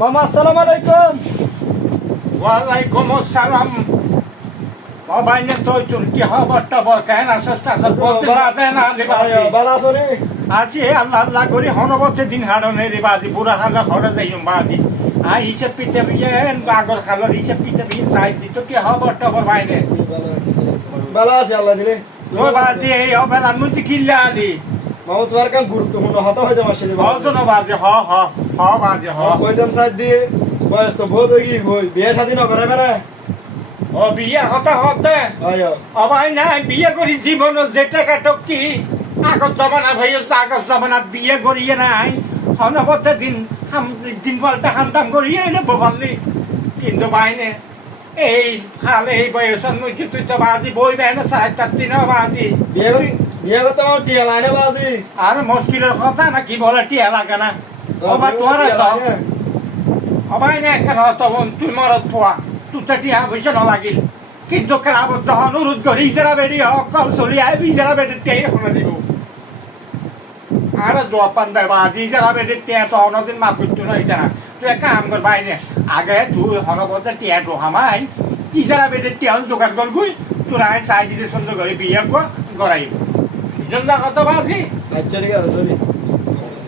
মামা আসসালামু আলাইকুম। ওয়ালাইকুম আসসালাম। বাইনে তুই তোর কি খবর টবর কেন আসস টাসস বলতে বাদে না রে বাজি। ভালো আছো নি? আসি আল্লাহ আল্লাহ করি হনবতে দিন হাড়নে রে বাজি পুরা খালা খড়ে যাইম বাজি। হিসেব পিছে বিয়ে আগর খালার হিসেব পিছে বিয়ে সাইড দিত কি খবর টবর বাইনে আছি। ভালো আছি আল্লাহ দিলে। তোর বাজি এই অবেলার মধ্যে কিল্লা আলি। মামা তোমার কাম গুরুত্বপূর্ণ হতা হইতে মাসে হজন বাজি হ হ হ বাজি হ। কইতাম সাইড দিয়ে বয়স তো বহুত হয়ে গিয়ে বিয়ে শাদী না করাবে না। ও বিয়ে হতা হতে আয়ো অবাই নাই বিয়ে করি জীবন যে টাকা টকি আগত জমানা ভাই আগত জমানাত বিয়ে করিয়ে নাই অনবতে দিন পাল্টা হামটাম করিয়ে এনে বোবালি কিন্তু বাইনে এই খালে এই বয়সের মধ্যে তুই তো বাজি বই বেন সাইডটা তিন বাজি বিয়ে করতে আমার টিয়া লাইনে বাজি। আর মুশকিলের কথা না কি বলে টিয়া লাগে না অবা তোরা সব অবাই না কেন তখন তুই মরত পোয়া তুই তো টিয়া পয়সা ন লাগিল কিন্তু ক্লাবত যখন অনুরোধ করি ইজারা বেড়ি অকল চলি আয় ইজারা বেড়ি টেই শুনে দিব আর জপান দেয় বাজি ইজারা বেড়ি টিয়া তো অনদিন মাপ করতো না ইজারা তুই এক কাম কর বাইনে আগে তুই হনবতে টিয়া ঢোকামাই ইজারা বেড়ি টিয়া জোগাড় করবি তোর আয় সাইজিতে সুন্দর করে বিয়ে করাইব জন্য কত বাজি। আচ্ছা ঠিক আছে।